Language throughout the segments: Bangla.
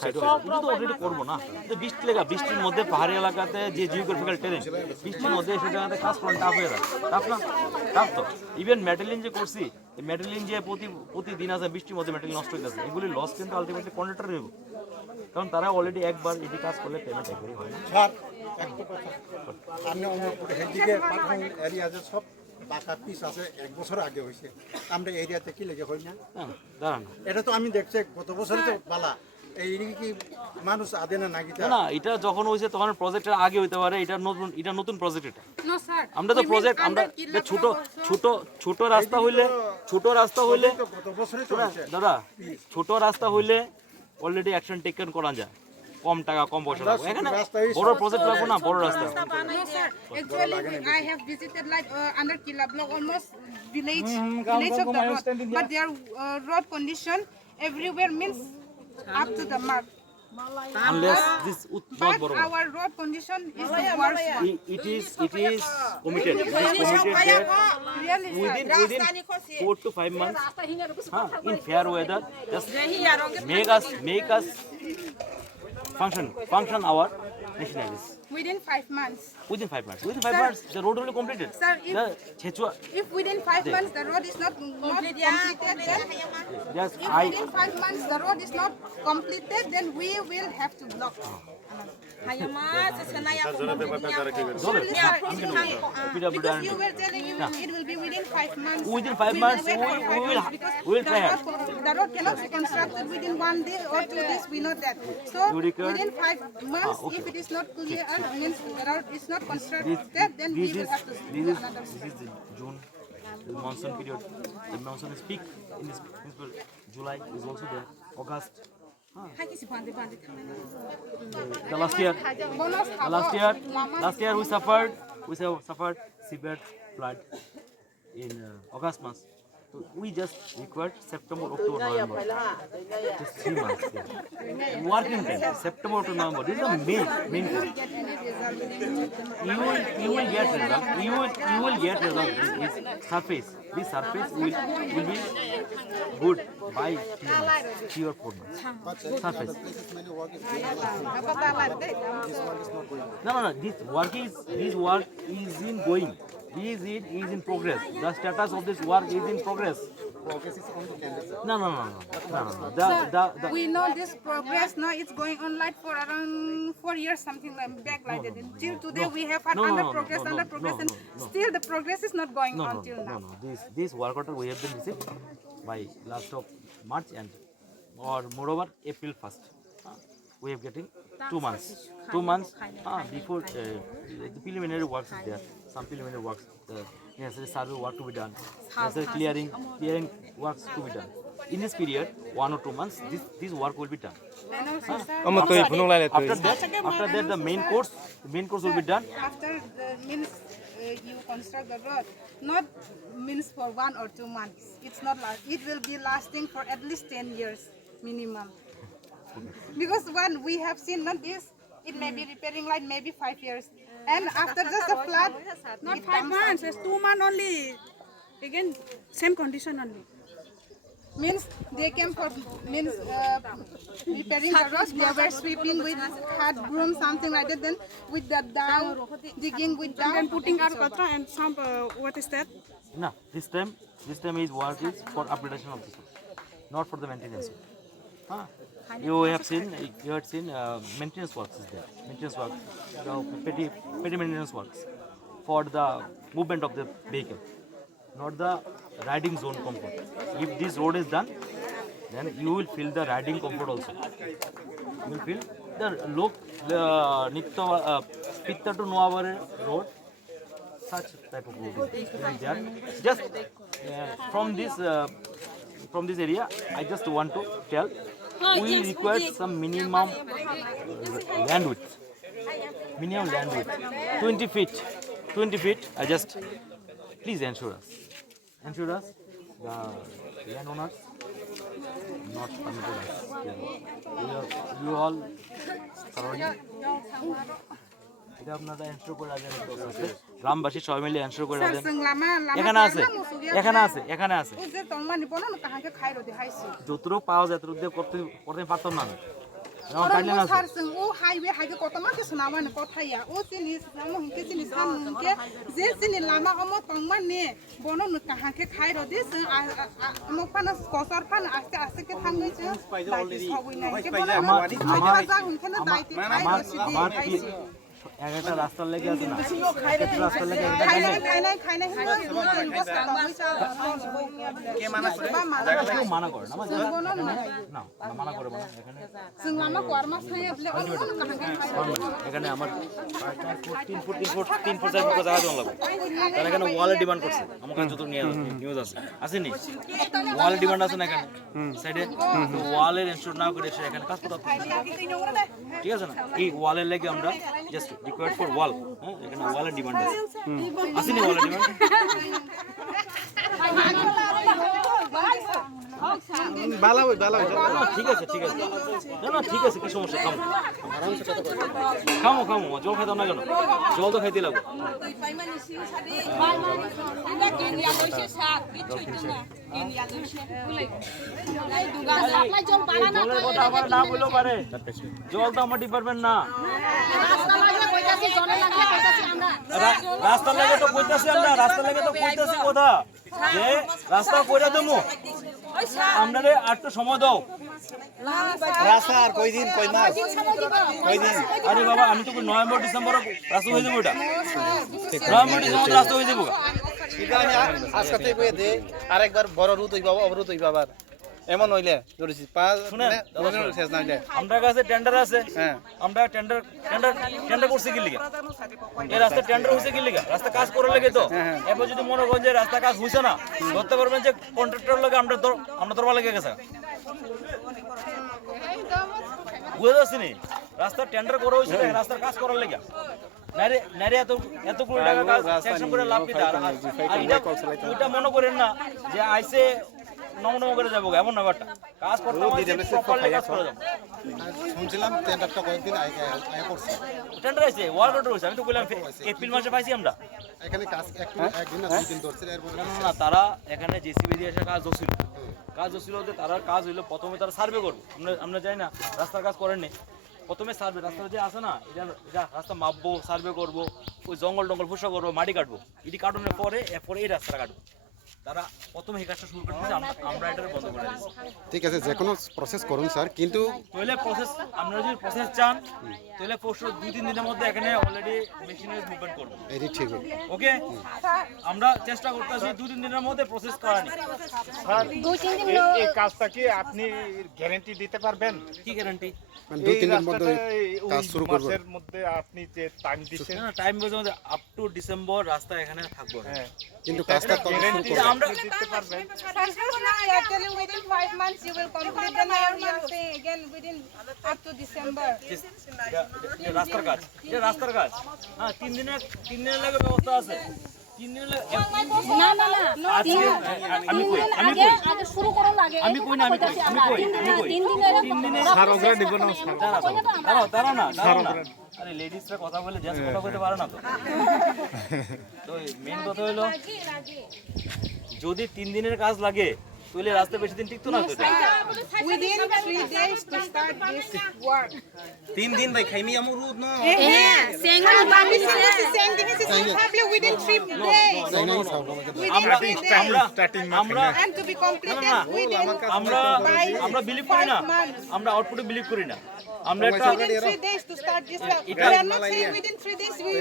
সাইডও এটা তো অলরেডি করবো না, বৃষ্টি লেগা বৃষ্টির মধ্যে পাহাড়ি এলাকাতে যে জিওগ্রাফিক্যাল টেরেন, বৃষ্টির মধ্যে সে জায়গাতে কাজ করেন টাফ হয়ে যায়, টাফ না, টাফ তো। ইভেন মেটেলিন যে করছি, মেটেলিন যে প্রতিদিন আছে বৃষ্টির মধ্যে মেটেলিন নষ্ট হয়ে যাচ্ছে, এগুলি লস কিন্তু আলটিমেটলি কন্ট্রাক্টর নেব, কারণ তারা অলরেডি একবার এটি কাজ করলে পেমেন্ট একবারই হয় না। সব টাকা পিস আছে 1 বছর আগে হয়েছে, আমরা এরিয়াতে কি লেগে হয় না? দাঁড়ান, এটা তো আমি দেখছি গত বছর তো পালা এই কি মানুষ আদে না নাকি? না এটা যখন হয়েছে তখন প্রজেক্টের আগে হইতে পারে, এটা নতুন প্রজেক্ট। এটা No, sir. আমরা তো প্রজেক্ট আমরা যে ছোট রাস্তা হইলে গত বছরই তো হয়েছে। দাদা ছোট রাস্তা হইলে অলরেডি অ্যাকশন টেকেন করা যায়, কম টাকা কম পয়সা লাগবে। এখানে বড় প্রজেক্ট লাগবে না, বড় রাস্তা। No, sir. Actually, I have visited like under Kila block, almost village of the road. But their road condition everywhere means up to the mark. Unless this not But বড়, our road condition is the worst one. it is committed. It is committed that Really, sir. within 4 to 5 months, in fair weather, just make us function our machineries. Within 5 months. Within 5 months. Within 5 months, the road will be completed. Sir, Chechua, if within 5 months the road is not completed, then yes, if within 5 months the road is not completed, then we will have to block. Surely, sir, because you were telling it will be within 5 months. Within 5 months, Wait for we 5 will months because we will try hard. the road cannot be constructed within 1 day or 2 days. We know that. So You record? within 5 months, okay. if it is not clear, means the road is not constructed, then we will have to do another. This is the June, the monsoon period. The monsoon is peak in this period. July is also there. August. The last year we suffered severe flood in August month. So we just required September, October, November. Just 3 months. Yeah. Working time, September to November. This is the main time. You will get result. You will get result. This surface. This surface will be good by 3 or 4 months. Surface. No. This work is in going. Is in progress. The status of this work is in progress. No. We know this progress now. It's going on like for around 4 years, something like back like that. Until today, we have had under progress, and still the progress is not going on till now. No. This work order we have been received by last of March and or moreover April 1st. We are getting 2 months. 2 months before the preliminary works is there. Some preliminary works, necessary survey work to be done, necessary clearing works to be done. In this period, 1 or 2 months, this work will be done. After that, the main course will be done. After the means you construct the road, not means for 1 or 2 months. It's not like it will be lasting for at least 10 years minimum. Because when we have seen not this, it may be repairing like maybe 5 years. And after just a flood, Not 5 months, it's 2 months only. Again, same condition only. means they came for means repairing the roads. They were sweeping with hard broom, something like that. Then with the down, digging with down. Then putting our patra and some, what is that? No, this time is work is for upgradation of this road, not for the maintenance. You had seen maintenance works is there. Maintenance work, petty maintenance works for the movement of the vehicle, not the riding zone comfort. If this road is done, then you will feel the riding comfort also. You will feel the look Pitta to Noavare road. Such type of road is there. Just from this area, I just want to tell. We require some minimum land width. 20 feet. I just please ensure us. The landowners not permitted us. You all surrounding. এটা আপনারা এনশিওর করে রাখেন প্রসেসে গ্রামবাসী সবাই মিলে এনশিওর করে Sir, রাখেন sing lama এখানে আছে এখানে আছে Uze tongma ni bono no kahan ke khairo de haisi. যতটুকু পাওয়া যায় ততটুকু দিয়ে করতে পারতাম না আমি আমার Ora গাইডলাইন mo আছে sar sing o highway hage kota ma ke sunawa ni kotha ya. O sinis lamo hinke sinis han ke je sini lama omo tongma ni bono no kahan ke khairo de sing mo pana kosar pan aste aste ke thangai che. Ke bono আমার ja hinke na daite khairo si di আমার কি haisi. একটা রাস্তার লেগে আছে না একটা রাস্তার লেগে একটা খাই নাই কেউ মানা করে না আমার না মানা করে না এখানে এখানে আমার 3 ফুট 4 ফুট জায়গা জমা লাগবে তারা এখানে ওয়ালে ডিমান্ড করছে আমার কাছে যত নিউজ আছে আসেনি ওয়ালে ডিমান্ড আছে না এখানে সাইডে ওয়ালের ইনস্টল না করে সে এখানে কাজ করতে ঠিক আছে না এই ওয়ালের লেগে আমরা জাস্ট রিকোয়ার্ড ফর ওয়াল হ্যাঁ এখানে ওয়ালের ডিমান্ড আছে আসেনি ওয়ালের ডিমান্ড বালা হই ঠিক আছে না ঠিক আছে কি সমস্যা খামো জল খাইতাম না কেন জল তো খাইতে লাগবে জলের কথা আবার না বললেও পারে জল তো আমার ডিপার্টমেন্ট না রাস্তা লাগে তো কইতাছি আমরা রাস্তা লাগে তো কইতাছি কথা যে রাস্তা কইরা দেবো আমরা একটু সময় দাও রাস্তা আর কয়দিন কয় মাস কয়দিন আরে বাবা আমি তো নভেম্বর ডিসেম্বর রাস্তা হয়ে যাবো এটা নভেম্বর ডিসেম্বর রাস্তা হয়ে যাবো এটা আমি আজকে থেকে কইয়া দে আরেকবার বড় রুত হইবা অবরুত হইবা আবার এমন হইলে ধরেছি 5 শুনেন শেষ না যায় আমরা কাছে টেন্ডার আছে হ্যাঁ আমরা টেন্ডার করছি কি লিগা এই রাস্তা টেন্ডার হইছে কি লিগা রাস্তা কাজ করার লাগে তো এবার যদি মনে করেন যে রাস্তা কাজ হইছে না ধরতে পারবেন যে কন্ট্রাক্টর লাগে আমরা ধরবা লেগে গেছে বুঝতে পারছিনি রাস্তা টেন্ডার করা হয়েছে রাস্তার কাজ করার লেগে নারে এত কোটি টাকা কাজ সেকশন করে লাভ দিতে আর এটা মনে করেন না যে আইসে নমনম করে যাবো এমন ব্যাপারটা কাজ করতে হবে কাজ করে যাবো শুনছিলাম টেন্ডারটা কয়েকদিন আগে করছে টেন্ডার আছে ওয়ার্ড অর্ডার হয়েছে আমি তো বললাম এপ্রিল মাসে পাইছি আমরা এখানে কাজ একদিন না দুই দিন ধরছে এরপর না তারা এখানে জেসিবি দিয়ে এসে কাজ হচ্ছিল যে তারা কাজ হইলো প্রথমে তারা সার্ভে করবো আমরা যাই না রাস্তার কাজ করেননি প্রথমে সার্ভে রাস্তাটা যে আছে না এটা রাস্তা মাপবো সার্ভে করবো ওই জঙ্গল ফুসা করবো মাটি কাটবো এটি কাটানোর পরে এরপরে এই রাস্তাটা কাটবো তারা প্রথমে এই কাজটা শুরু করতেছে আমরা এটা বন্ধ করে দিচ্ছি ঠিক আছে যে কোনো প্রসেস করুন স্যার কিন্তু তাহলে প্রসেস আপনারা যদি প্রসেস চান তাহলে পরশু 2-3 দিনের মধ্যে এখানে অলরেডি মেশিনারি মুভমেন্ট করব এটি ঠিক ওকে আমরা চেষ্টা করতেছি 2-3 দিনের মধ্যে প্রসেস করানি এই কাজটা কি আপনি গ্যারান্টি দিতে পারবেন কি গ্যারান্টি মানে 2-3 দিনের মধ্যে কাজ শুরু করব মাসের মধ্যে আপনি যে টাইম দিচ্ছেন না টাইম বলতে আমাদের আপ টু ডিসেম্বর রাস্তা এখানে থাকবে হ্যাঁ কিন্তু কাজটা কবে শুরু করব আমরা দিতে পারবেন within 5 months you will complete the now we are saying again within up to December. রাস্তার কাজ এটা রাস্তার কাজ হ্যাঁ 3 দিনের লাগে ব্যবস্থা আছে 3 দিনের লাগে না আমি কই আগে শুরু করো লাগে আমি কই না আমি কই 3 দিনের স্যার ওগুলা দিব না দাঁড়াও না আরে লেডিসরা কথা বলে জেন্টস কথা বলতে পারে না তো তো মেইন কথা হলো যদি 3 দিনের কাজ লাগে তাহলে রাস্তা বেশি দিন টিকতো না তো Within 3 days to start this work. 3 দিন ভাই খাইমি আমরুদ না Probably within 3 days. আমরা starting And to be completed within আমরা বিলিভ করি না আমরা আউটপুটে বিলিভ করি না আমরা একটা within 3 days to start this work. We are not saying within 3 days we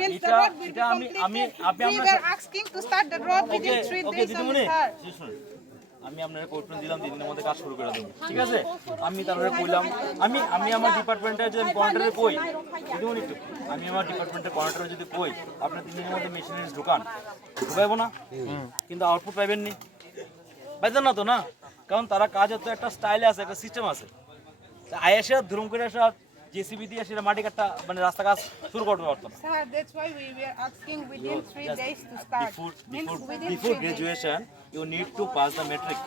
means the road will be completed. We were asking to start the road within 3 days only, sir. আমি আপনার কোর্টমেন্ট দিলাম 2 দিনের মধ্যে কাজ শুরু করে দেবো ঠিক আছে আমি তারপরে কইলাম আমি আমার ডিপার্টমেন্টের যে কোয়ার্টারে কই দিদিমন একটু আমি আমার ডিপার্টমেন্টের কোয়ার্টারে যদি কই আপনি 3 দিনের মধ্যে মেশিনারিজ ঢুকাবো না কিন্তু আউটপুট পাইবেন নি পাইতেন না তো না কারণ তারা কাজ হতো একটা স্টাইলে আছে একটা সিস্টেম আছে আয়েসা ধরুম করে আসা জেসিবি দিয়ে সেটা মাটি কাটা মানে রাস্তা কাজ শুরু করতে পারতো না Sir, that's why we were asking within 3 days to start. Means within before 3 days. graduation you need to pass the metric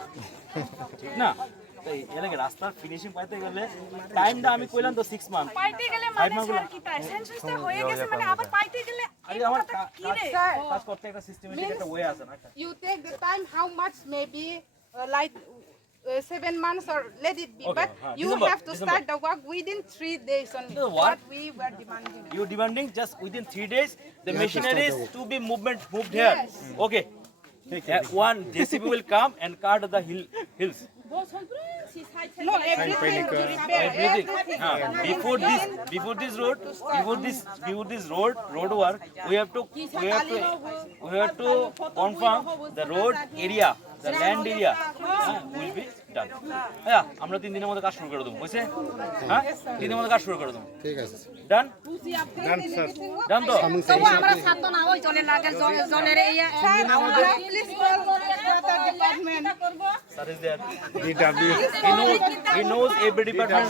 ঠিক না তো এলাকা রাস্তার ফিনিশিং পাইতে গেলে টাইমটা আমি কইলাম তো 6 মান্থ পাইতে গেলে মানে স্যার কি তাই সেন্সাসটা হয়ে গেছে মানে আবার পাইতে গেলে আরে আমার কি রে কাজ করতে একটা সিস্টেমেটিক একটা ওয়ে আছে না You take the time, how much maybe like 7 months or let it be, Okay, but you December, have to start the work within 3 days only. The what? we were demanding. You demanding just within 3 days the machinery is to be moved here. Okay. One JCB will come and cut the hills. No, everything to repair. Everything. Everything. Before this road work, we have to confirm the road area, the land area will be done. হ্যাঁ, আমরা 3 দিনের মধ্যে কাজ শুরু করে দেবো, বুঝছে? হ্যাঁ, 3 দিনের মধ্যে কাজ শুরু করে দেবো। ঠিক আছে ডান? ডান তো? আমরা ছাত্র না ওই জলে লাগে জলের এই Please call water department. Sir is there. He knows every department.